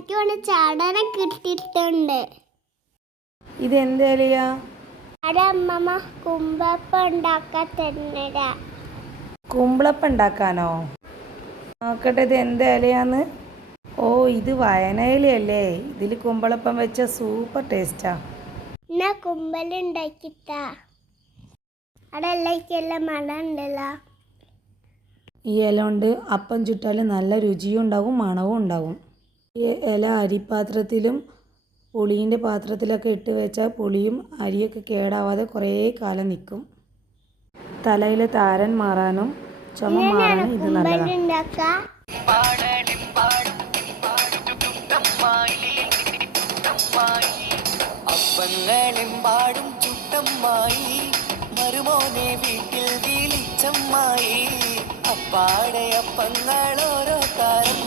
എനിക്ക് വേണ്ട ചാടാനൊക്കെ ഇട്ടിട്ടുണ്ട്. ഇതെന്തേലിയാ? അവിടെ അമ്മമ്മ കുമ്പപ്പം ഉണ്ടാക്കാൻ തന്നടാ. കുമ്പളപ്പം ഉണ്ടാക്കാനോ? നോക്കട്ടെ, ഇത് എന്ത് ഇലയാന്ന്? ഓ, ഇത് വയനയിലയല്ലേ. ഇതിൽ കുമ്പളപ്പം വെച്ച സൂപ്പർ ടേസ്റ്റാ. എന്നാ കുമ്പലുണ്ടാക്കിത്താ. അവിടെ എല്ലാം മണം ഉണ്ടല്ലോ. ഈ ഇല കൊണ്ട് അപ്പം ചുട്ടാൽ നല്ല രുചിയും ഉണ്ടാവും, മണവും ഉണ്ടാവും. ഈ ഇല അരിപ്പാത്രത്തിലും പുളീൻ്റെ പാത്രത്തിലൊക്കെ ഇട്ട് വെച്ചാൽ പുളിയും അരിയൊക്കെ കേടാവാതെ കുറേ കാലം നിൽക്കും. തലയിലെ താരൻ മാറാനും ചുമ മാറാനും ഇത് നല്ലതാണ്. അപ്പങ്ങളെമ്പാടും ചുട്ടമ്മായി, മരുമോനെ വീട്ടിൽ വിളിച്ചമ്മായി. അപ്പാടെ അപ്പങ്ങൾ ഓരോ താരം